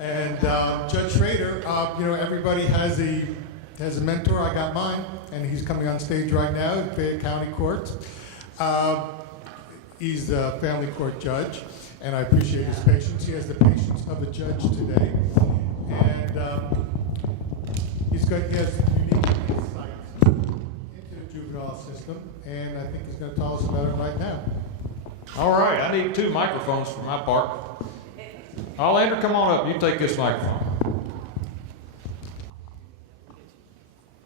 And Judge Schrader, everybody has a mentor. I got mine, and he's coming on stage right now at Fayette County Court. He's a family court judge, and I appreciate his patience. He has the patience of a judge today, and he has unique insight into the juvenile system, and I think he's going to tell us about it right now. All right, I need 2 microphones for my part. Andrew, come on up. You take this microphone.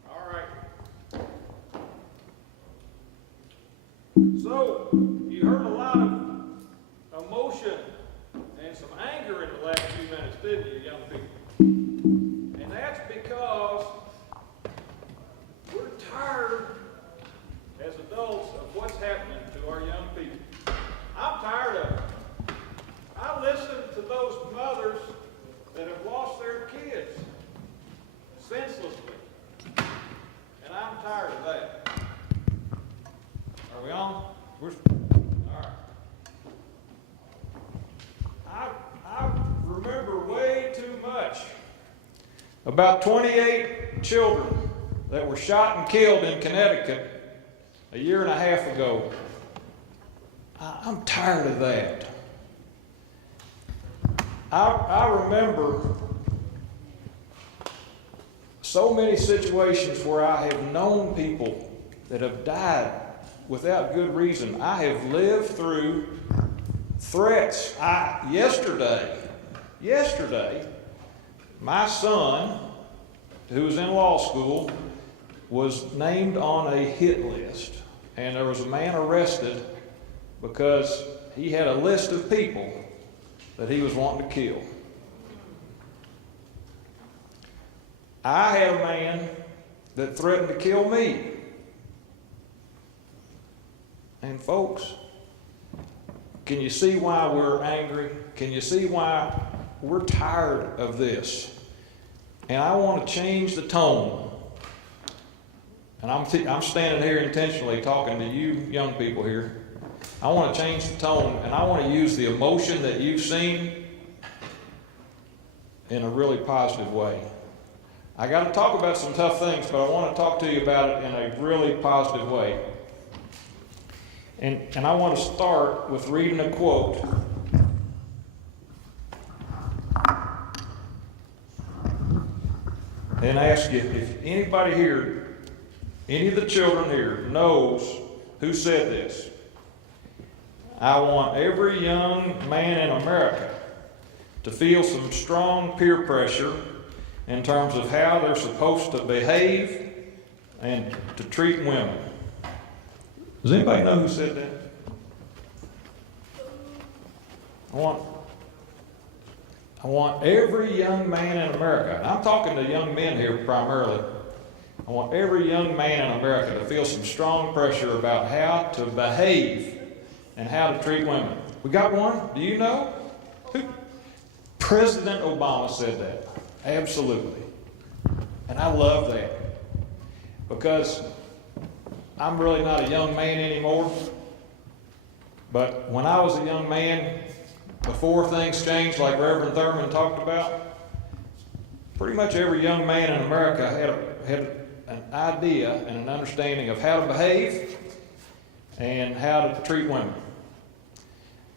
All right. So, you heard a lot of emotion and some anger in the last few minutes, didn't you, young people? And that's because we're tired as adults of what's happening to our young people. I'm tired of it. I listen to those mothers that have lost their kids senselessly, and I'm tired of that. Are we on? All right. I remember way too much about 28 children that were shot and killed in Connecticut a year and a half ago. I'm tired of that. I remember so many situations where I have known people that have died without good reason. I have lived through threats. Yesterday, my son, who was in law school, was named on a hit list. And there was a man arrested because he had a list of people that he was wanting to kill. I had a man that threatened to kill me. And folks, can you see why we're angry? Can you see why we're tired of this? And I want to change the tone. And I'm standing here intentionally talking to you young people here. I want to change the tone, and I want to use the emotion that you've seen in a really positive way. I got to talk about some tough things, but I want to talk to you about it in a really positive way. And I want to start with reading a quote. And ask you if anybody here, any of the children here, knows who said this. I want every young man in America to feel some strong peer pressure in terms of how they're supposed to behave and to treat women. Does anybody know who said that? I want every young man in America, and I'm talking to young men here primarily. I want every young man in America to feel some strong pressure about how to behave and how to treat women. We got one? Do you know? Who? President Obama said that. Absolutely. And I love that. Because I'm really not a young man anymore. But when I was a young man, before things changed like Reverend Thurman talked about, pretty much every young man in America had an idea and an understanding of how to behave and how to treat women.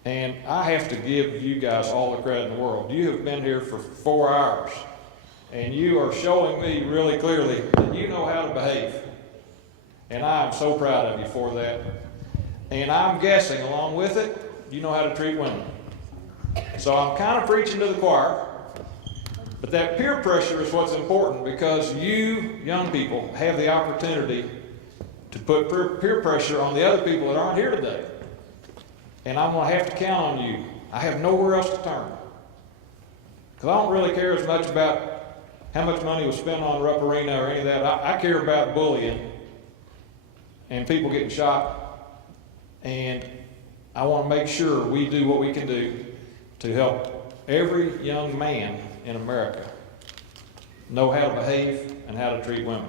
And I have to give you guys all the credit in the world. You have been here for 4 hours, and you are showing me really clearly that you know how to behave. And I am so proud of you for that. And I'm guessing, along with it, you know how to treat women. So I'm kind of preaching to the choir, but that peer pressure is what's important, because you, young people, have the opportunity to put peer pressure on the other people that aren't here today. And I'm going to have to count on you. I have nowhere else to turn. Because I don't really care as much about how much money was spent on Rupp Arena or any of that. I care about bullying and people getting shot. And I want to make sure we do what we can do to help every young man in America know how to behave and how to treat women.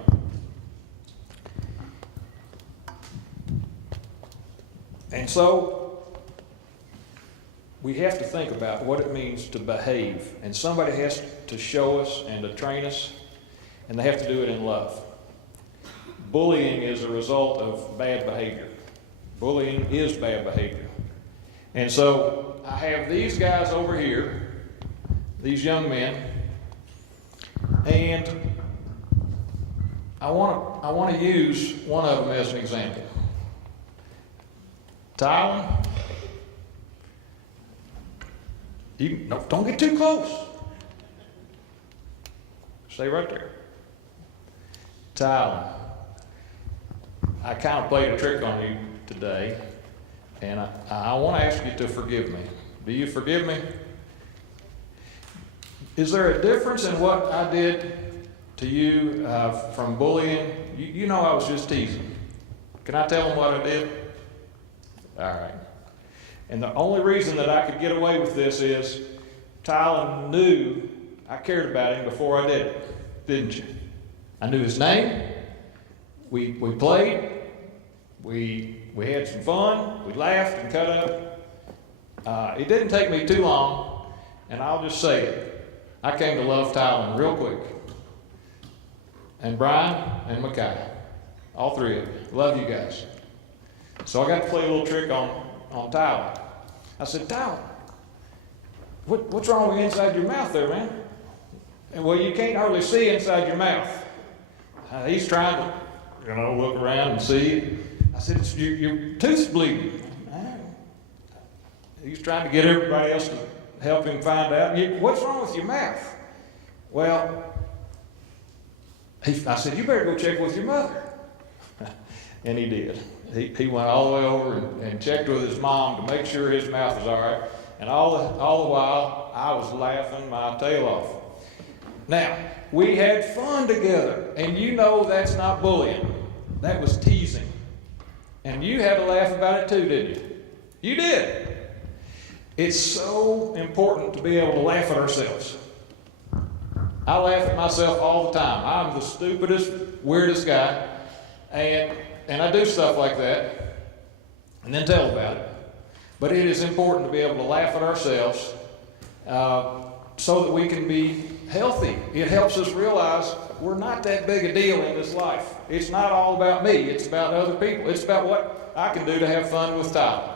And so, we have to think about what it means to behave. And somebody has to show us and to train us, and they have to do it in love. Bullying is a result of bad behavior. Bullying is bad behavior. And so I have these guys over here, these young men, and I want to use one of them as an example. Tylen, no, don't get too close. Stay right there. Tylen, I kind of played a trick on you today, and I want to ask you to forgive me. Do you forgive me? Is there a difference in what I did to you from bullying? You know I was just teasing. Can I tell them what I did? All right. And the only reason that I could get away with this is Tylen knew I cared about him before I did it, didn't you? I knew his name. We played. We had some fun. We laughed and cut up. It didn't take me too long, and I'll just say it. I came to love Tylen real quick. And Brian and Micaiah, all three of you. Love you guys. So I got to play a little trick on Tylen. I said, Tylen, what's wrong with inside your mouth there, man? And well, you can't hardly see inside your mouth. He's trying to, look around and see. I said, your tooth's bleeding. He's trying to get everybody else to help him find out. What's wrong with your mouth? Well, I said, you better go check with your mother. And he did. He went all the way over and checked with his mom to make sure his mouth was all right. And all the while, I was laughing my tail off. Now, we had fun together. And you know that's not bullying. That was teasing. And you had to laugh about it too, didn't you? You did. It's so important to be able to laugh at ourselves. I laugh at myself all the time. I'm the stupidest, weirdest guy. And I do stuff like that and then tell about it. But it is important to be able to laugh at ourselves so that we can be healthy. It helps us realize we're not that big a deal in this life. It's not all about me. It's about other people. It's about what I can do to have fun with Tyler.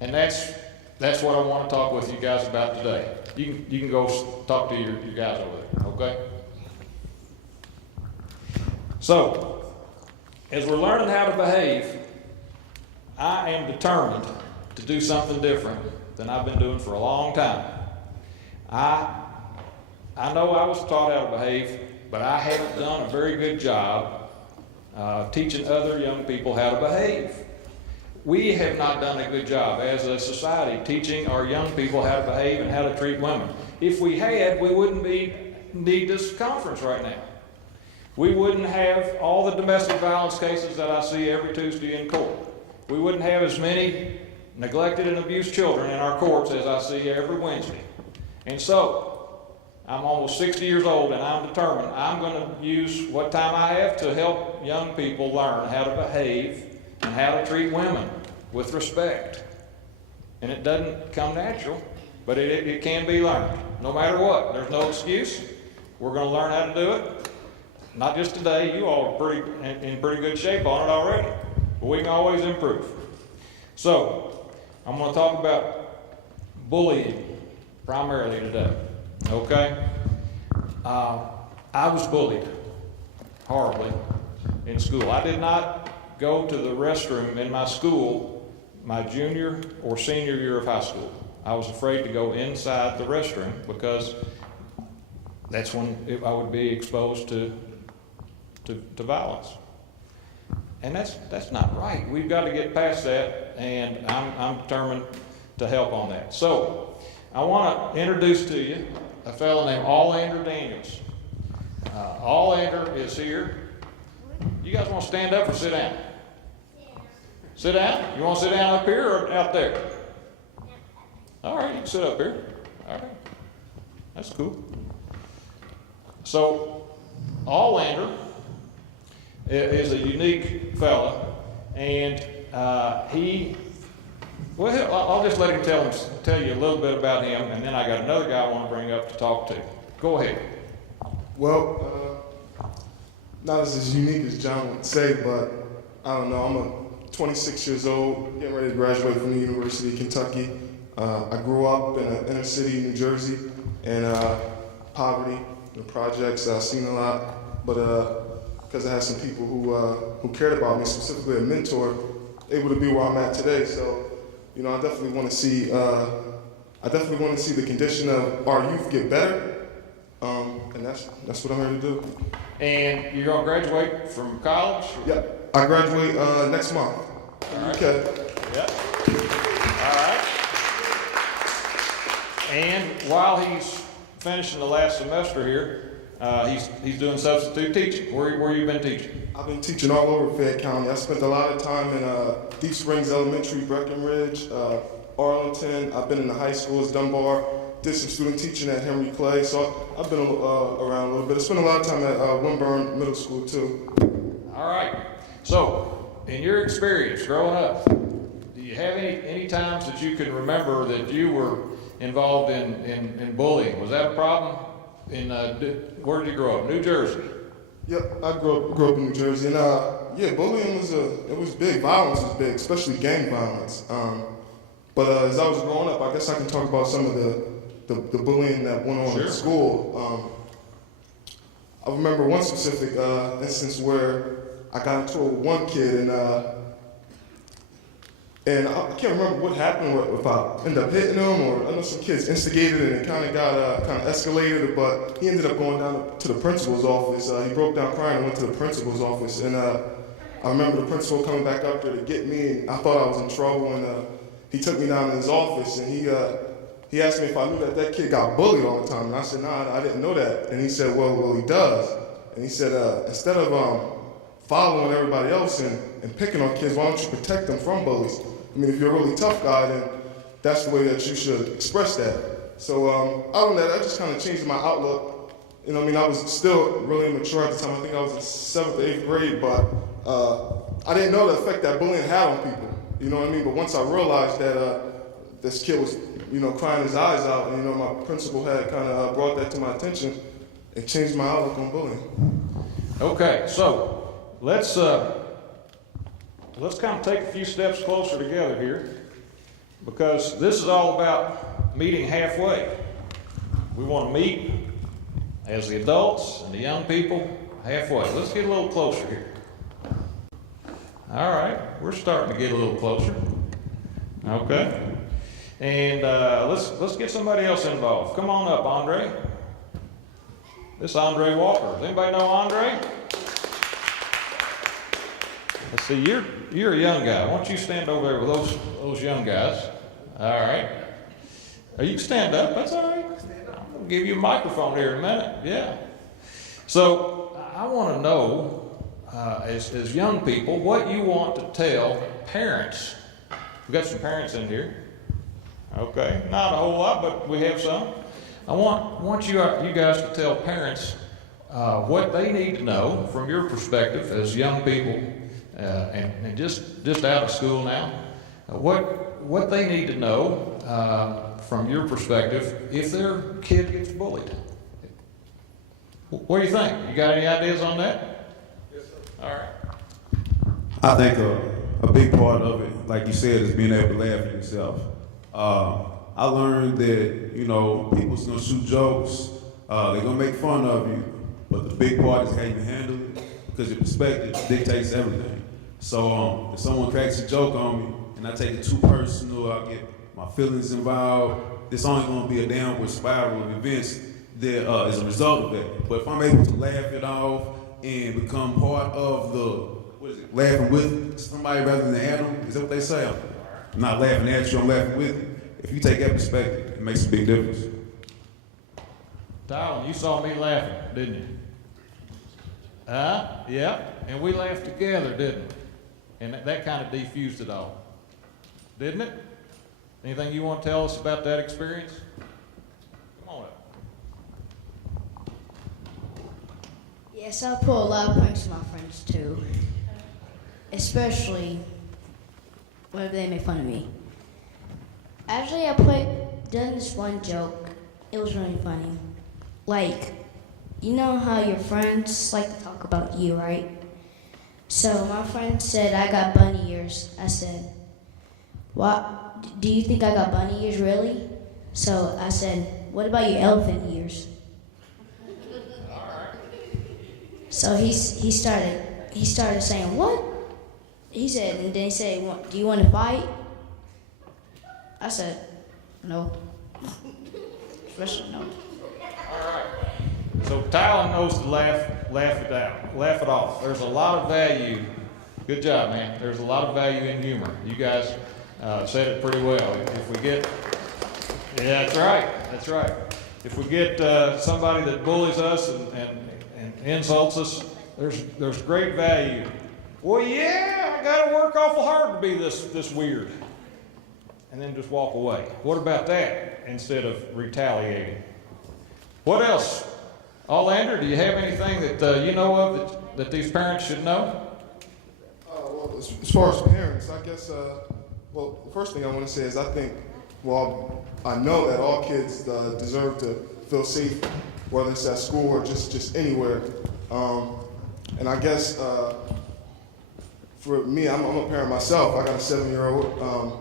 And that's what I want to talk with you guys about today. You can go talk to your guys over there, okay? So, as we're learning how to behave, I am determined to do something different than I've been doing for a long time. I know I was taught how to behave, but I haven't done a very good job teaching other young people how to behave. We have not done a good job as a society teaching our young people how to behave and how to treat women. If we had, we wouldn't need this conference right now. We wouldn't have all the domestic violence cases that I see every Tuesday in court. We wouldn't have as many neglected and abused children in our courts as I see every Wednesday. And so, I'm almost 60 years old and I'm determined I'm going to use what time I have to help young people learn how to behave and how to treat women with respect. And it doesn't come natural, but it can be learned. No matter what, there's no excuse. We're going to learn how to do it. Not just today, you all are in pretty good shape on it already, but we can always improve. So, I'm going to talk about bullying primarily today, okay? I was bullied horribly in school. I did not go to the restroom in my school my junior or senior year of high school. I was afraid to go inside the restroom because that's when I would be exposed to violence. And that's not right. We've got to get past that, and I'm determined to help on that. So, I want to introduce to you a fellow named Allander Daniels. Allander is here. You guys want to stand up or sit down? Sit down? You want to sit down up here or out there? All right, you can sit up here. All right. That's cool. So, Allander is a unique fella, and he Well, I'll just let him tell you a little bit about him, and then I got another guy I want to bring up to talk to. Go ahead. Well, not as unique as John would say, but I don't know. I'm 26 years old, getting ready to graduate from the University of Kentucky. I grew up in an inner city, New Jersey, and poverty, the projects. I've seen a lot, but because I had some people who cared about me, specifically a mentor, able to be where I'm at today. So, you know, I definitely want to see. I definitely want to see the condition of our youth get better, and that's what I'm here to do. And you're gonna graduate from college? Yep, I graduate next month. All right. Okay. Yep. All right. And while he's finishing the last semester here, he's doing substitute teaching. Where you been teaching? I've been teaching all over Fayette County. I spent a lot of time in Deep Springs Elementary, Breckenridge, Arlington. I've been in the high schools, Dunbar. Did some student teaching at Henry Clay. So I've been around a little bit. I spent a lot of time at Winburn Middle School too. All right. So, in your experience growing up, do you have any times that you can remember that you were involved in bullying? Was that a problem? Where did you grow up? New Jersey. Yep, I grew up in New Jersey, and yeah, bullying was big. Violence was big, especially gang violence. But as I was growing up, I guess I can talk about some of the bullying that went on in school. I remember one specific instance where I got into it with one kid, and I can't remember what happened, if I ended up hitting him, or I know some kids instigated it and it kind of got escalated, but he ended up going down to the principal's office. He broke down crying and went to the principal's office, and I remember the principal coming back up there to get me, and I thought I was in trouble, and he took me down to his office, and he asked me if I knew that kid got bullied all the time, and I said, nah, I didn't know that, and he said, well, he does, and he said, instead of following everybody else and picking on kids, why don't you protect them from bullies? I mean, if you're a really tough guy, then that's the way that you should express that. So out of that just kind of changed my outlook. You know, I mean, I was still really immature at the time. I think I was in 7th or 8th grade, but I didn't know the effect that bullying had on people. You know what I mean? But once I realized that this kid was, you know, crying his eyes out, and, you know, my principal had kind of brought that to my attention, it changed my outlook on bullying. Okay, so let's kind of take a few steps closer together here, because this is all about meeting halfway. We want to meet as the adults and the young people halfway. Let's get a little closer here. All right, we're starting to get a little closer. Okay, and let's get somebody else involved. Come on up, Andre. This is Andre Walker. Does anybody know Andre? Let's see, you're a young guy. Why don't you stand over there with those young guys? All right. You can stand up. That's all right. I'm going to give you a microphone here in a minute. Yeah. So I want to know, as young people, what you want to tell parents. We've got some parents in here. Okay. Not a whole lot, but we have some. I want you guys to tell parents what they need to know from your perspective as young people. And just out of school now, what they need to know from your perspective if their kid gets bullied. What do you think? You got any ideas on that? Yes, sir. All right. I think a big part of it, like you said, is being able to laugh at yourself. I learned that, you know, people's gonna shoot jokes, they're gonna make fun of you, but the big part is how you handle it, because your perspective dictates everything. So if someone cracks a joke on me and I take it too personal, I get my feelings involved, it's only going to be a downward spiral of events that as a result of that. But if I'm able to laugh it off and become part of laughing with somebody rather than at them, is that what they say? I'm not laughing at you, I'm laughing with you. If you take that perspective, it makes a big difference. Tyler, you saw me laughing, didn't you? Yeah, and we laughed together, didn't we? And that kind of defused it all, didn't it? Anything you want to tell us about that experience? Come on up. Yes, I pull a lot of pranks with my friends too, especially whenever they make fun of me. Actually, done this one joke. It was really funny. Like, you know how your friends like to talk about you, right? So my friend said I got bunny ears. I said, "What? Do you think I got bunny ears, really?" So I said, "What about your elephant ears?" So he started saying, "What?" He said, and then he said, "Do you want to fight?" I said, "No." Especially no. All right. So Tyler knows to laugh it off. There's a lot of value. Good job, man. There's a lot of value in humor. You guys said it pretty well. If we get, yeah, that's right. If we get somebody that bullies us and insults us, there's great value. Well, yeah, I got to work awful hard to be this weird, and then just walk away. What about that instead of retaliating? What else? Andrew, do you have anything that you know of that these parents should know? Well, as far as parents, I guess, well, the first thing I want to say is I know that all kids deserve to feel safe, whether it's at school or just anywhere. And I guess for me, I'm a parent myself. I got a 7-year-old.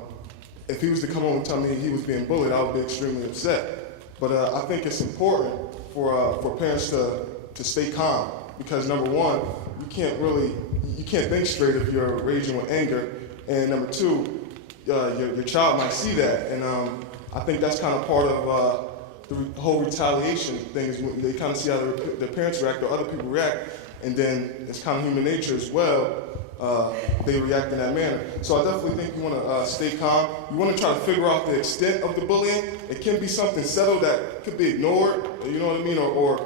If he was to come home and tell me he was being bullied, I would be extremely upset. But I think it's important for parents to stay calm, because number one, you can't think straight if you're raging with anger, and number two, your child might see that, and I think that's kind of part of the whole retaliation thing, is when they kind of see how their parents react or other people react, and then it's kind of human nature as well. They react in that manner. So I definitely think you want to stay calm. You want to try to figure out the extent of the bullying. It can be something subtle that could be ignored, you know what I mean, or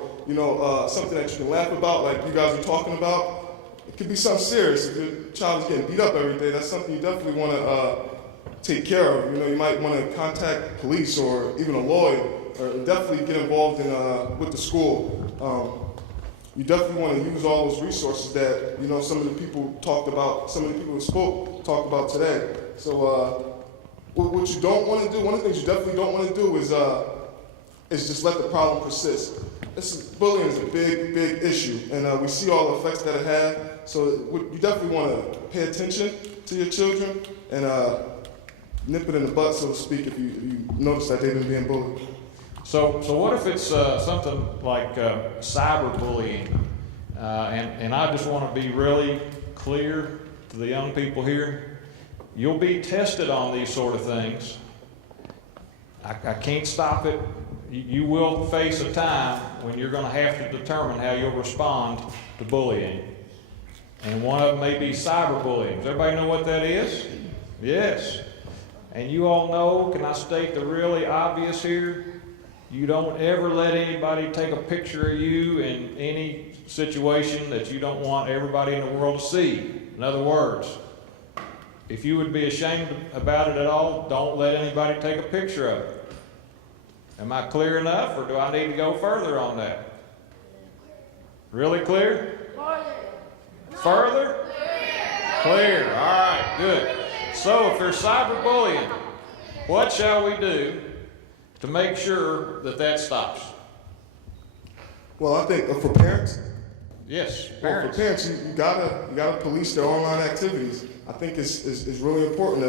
something that you can laugh about, like you guys are talking about. It could be something serious. If your child is getting beat up every day, that's something you definitely want to take care of. You know, you might want to contact police or even a lawyer, or definitely get involved with the school. You definitely want to use all those resources that, you know, some of the people talked about, some of the people who spoke talked about today. So what you don't want to do, one of the things you definitely don't want to do is just let the problem persist. Bullying is a big, big issue, and we see all the effects that it has. So you definitely want to pay attention to your children and nip it in the butt, so to speak, if you notice that they've been being bullied. So what if it's something like cyberbullying? And I just want to be really clear to the young people here. You'll be tested on these sort of things. I can't stop it. You will face a time when you're going to have to determine how you'll respond to bullying. And one of them may be cyberbullying. Does everybody know what that is? Yes. And you all know, can I state the really obvious here? You don't ever let anybody take a picture of you in any situation that you don't want everybody in the world to see. In other words, if you would be ashamed about it at all, don't let anybody take a picture of it. Am I clear enough, or do I need to go further on that? Really clear? Further? Clear. All right, good. So if there's cyberbullying, what shall we do to make sure that stops? Well, I think for parents, yes, well, parents. for parents, you gotta police their online activities. I think it's really important.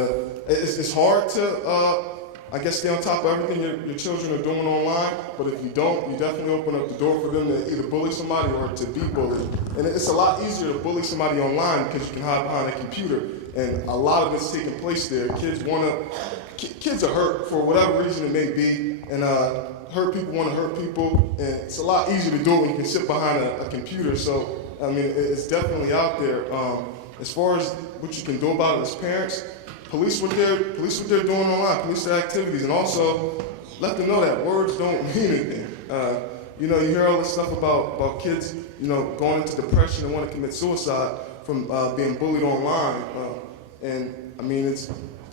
It's hard to I guess stay on top of everything your children are doing online, but if you don't, you definitely open up the door for them to either bully somebody or to be bullied. And it's a lot easier to bully somebody online because you can hide behind a computer, and a lot of it's taking place there. Kids are hurt for whatever reason it may be, and hurt people want to hurt people, and it's a lot easier to do it when you can sit behind a computer. So, I mean, it's definitely out there. As far as what you can do about it as parents, police what they're doing online, police their activities, and also let them know that words don't mean anything. You know, you hear all this stuff about kids, you know, going into depression and want to commit suicide from being bullied online. And I mean,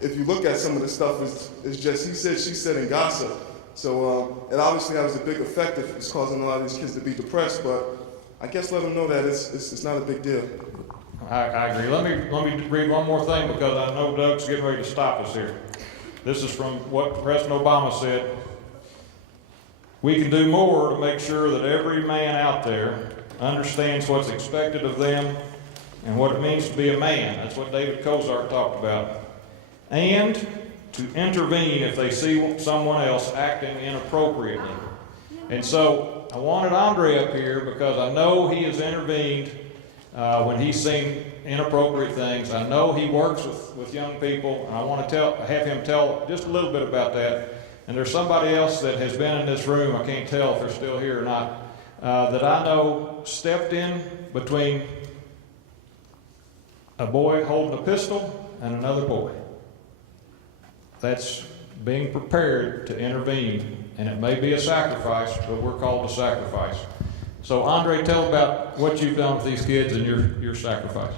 if you look at some of the stuff, it's just he said, she said, and gossip. So it obviously has a big effect if it's causing a lot of these kids to be depressed. But I guess let them know that it's not a big deal. I agree. Let me read one more thing, because I know Doug's getting ready to stop us here. This is from what President Obama said. We can do more to make sure that every man out there understands what's expected of them and what it means to be a man. That's what David Kozart talked about. And to intervene if they see someone else acting inappropriately. And so I wanted Andre up here because I know he has intervened when he's seen inappropriate things. I know he works with young people, and I want to have him tell just a little bit about that. And there's somebody else that has been in this room, I can't tell if they're still here or not, that I know stepped in between a boy holding a pistol and another boy. That's being prepared to intervene, and it may be a sacrifice, but we're called to sacrifice. So Andre, tell about what you've done with these kids and your sacrifice.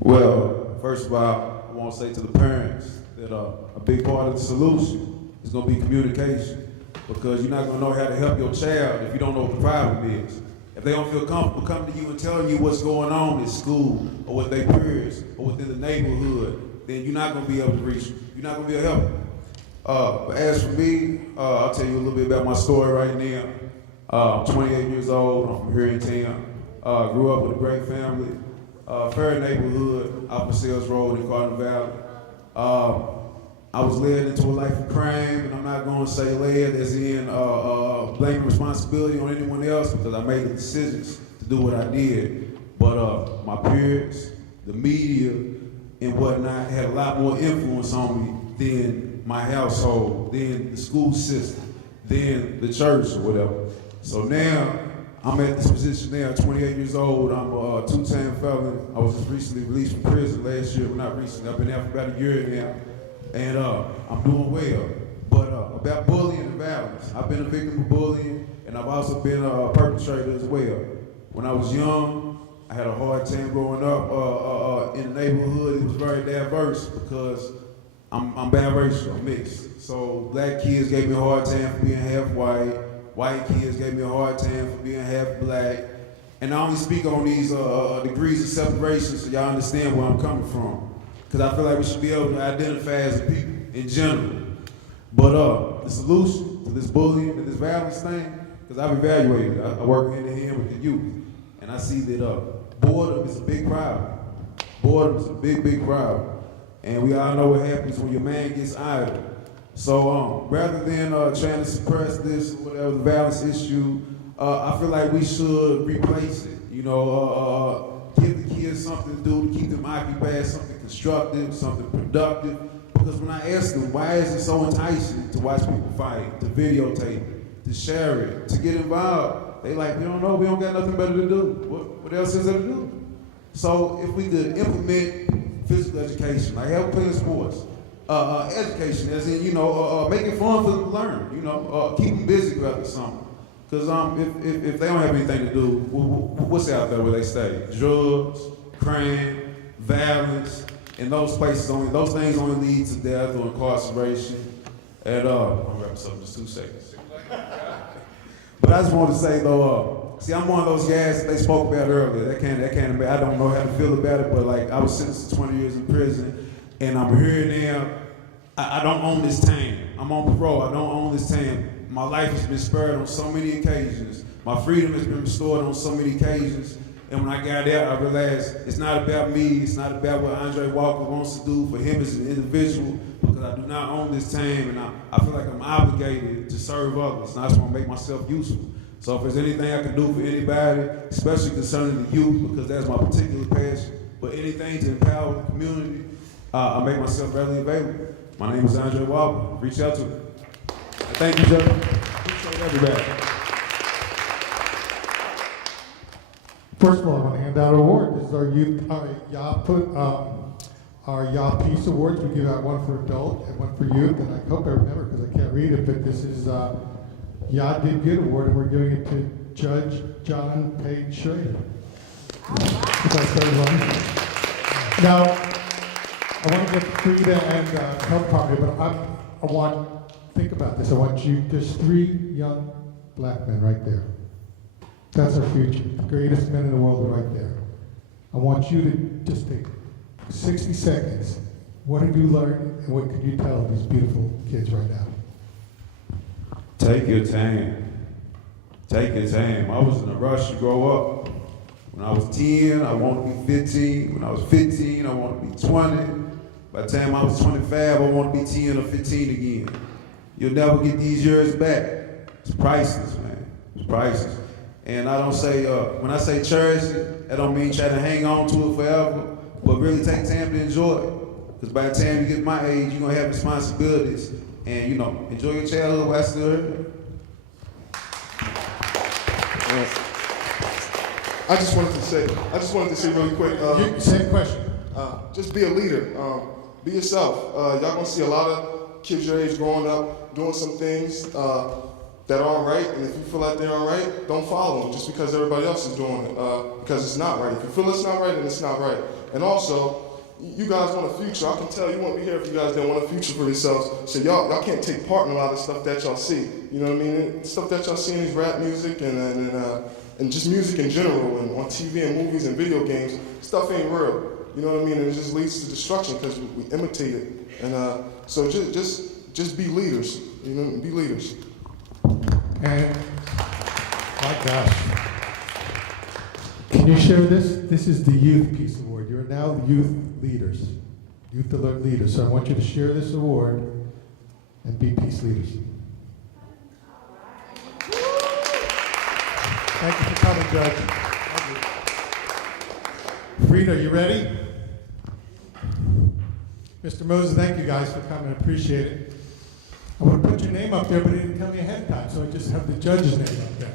Well, first of all, I want to say to the parents that a big part of the solution is going to be communication, because you're not going to know how to help your child if you don't know what the problem is. If they don't feel comfortable coming to you and telling you what's going on at school or with their peers or within the neighborhood, then you're not going to be able to reach them. You're not going to be able to help them. But as for me, I'll tell you a little bit about my story right now. I'm 28 years old. I'm from here in town. Grew up with a great family. Fair neighborhood, out Sales Road in Cardinal Valley. I was led into a life of crime, and I'm not going to say led as in blaming responsibility on anyone else, because I made the decisions to do what I did. But my peers, the media, and whatnot had a lot more influence on me than my household, than the school system, than the church or whatever. So now, I'm at this position now, 28 years old. I'm a two-time felon. I was just recently released from prison last year. Well, not recently, I've been out for about a year now. And I'm doing well. But about bullying and violence, I've been a victim of bullying, and I've also been a perpetrator as well. When I was young, I had a hard time growing up in the neighborhood. It was very diverse because I'm biracial, I'm mixed. So black kids gave me a hard time for being half white. White kids gave me a hard time for being half black. And I only speak on these degrees of separation so y'all understand where I'm coming from. Because I feel like we should be able to identify as a people in general. But the solution to this bullying and this violence thing, because I've evaluated, I work hand in hand with the youth, and I see that boredom is a big problem. Boredom is a big, big problem. And we all know what happens when your man gets idle. So rather than trying to suppress this or whatever the violence issue, I feel like we should replace it. You know, give the kids something to do to keep them occupied, something constructive, something productive. Because when I ask them, why is it so enticing to watch people fight, to videotape it, to share it, to get involved? They like, we don't know, we don't got nothing better to do. What else is there to do? So if we could implement physical education, like help playing sports, education, as in, making fun for them to learn, keep them busy throughout the summer. Because if they don't have anything to do, what's out there where they stay? Drugs, crime, violence, and those places those things only lead to death or incarceration. And I'll wrap this up in just 2 seconds. But I just wanted to say though, see, I'm one of those guys that they spoke about earlier. I don't know how to feel about it, but like I was sentenced to 20 years in prison, and I'm here now. I don't own this time. I'm on parole. I don't own this time. My life has been spared on so many occasions. My freedom has been restored on so many occasions. And when I got out, I realized it's not about me. It's not about what Andre Walker wants to do for him as an individual, because I do not own this time, and I feel like I'm obligated to serve others, and I just want to make myself useful. So if there's anything I can do for anybody, especially concerning the youth, because that's my particular passion, but anything to empower the community, I make myself readily available. My name is Andre Walker. Reach out to me. Thank you, Judge. Appreciate everybody. First of all, I want to hand out an award. This is our youth, our YA Peace Awards. We give out one for adult and one for youth. And I hope I remember because I can't read it, but this is YA Did Good Award, and we're giving it to Judge John Page Schrader. Now, I want to get Frida and help party, but think about this. I want you, there's 3 young black men right there. That's our future. The greatest men in the world are right there. I want you to just take 60 seconds, What have you learned, and what can you tell these beautiful kids right now? Take your time. Take your time. I was in a rush to grow up. When I was 10, I wanted to be 15. When I was 15, I wanted to be 20. By the time I was 25, I wanted to be 10 or 15 again. You'll never get these years back. It's priceless, man. It's priceless. And I don't say, when I say cherish it, I don't mean try to hang on to it forever, but really take time to enjoy it. Because by the time you get my age, you're going to have responsibilities. And, you know, enjoy your childhood while still here. I just wanted to say really quick. Same question. Just be a leader. Be yourself. Y'all gonna see a lot of kids your age growing up doing some things that aren't right, and if you feel like they aren't right, don't follow them just because everybody else is doing it, because it's not right. If you feel it's not right, then it's not right. And also, you guys want a future. I can tell you won't be here if you guys didn't want a future for yourselves. So y'all can't take part in a lot of stuff that y'all see. You know what I mean? Stuff that y'all see in these rap music and just music in general, and on TV and movies and video games, stuff ain't real. You know what I mean? And it just leads to destruction because we imitate it. And so just be leaders. You know, be leaders. And, my gosh. Can you share this? This is the Youth Peace Award. You're now youth leaders, YouthAlert leaders. So I want you to share this award and be peace leaders. Thank you for coming, Judge. Frida, you ready? Mr. Moses, thank you guys for coming. I appreciate it. I would have put your name up there, but it didn't tell me ahead of time, so I just have the judge's name up there.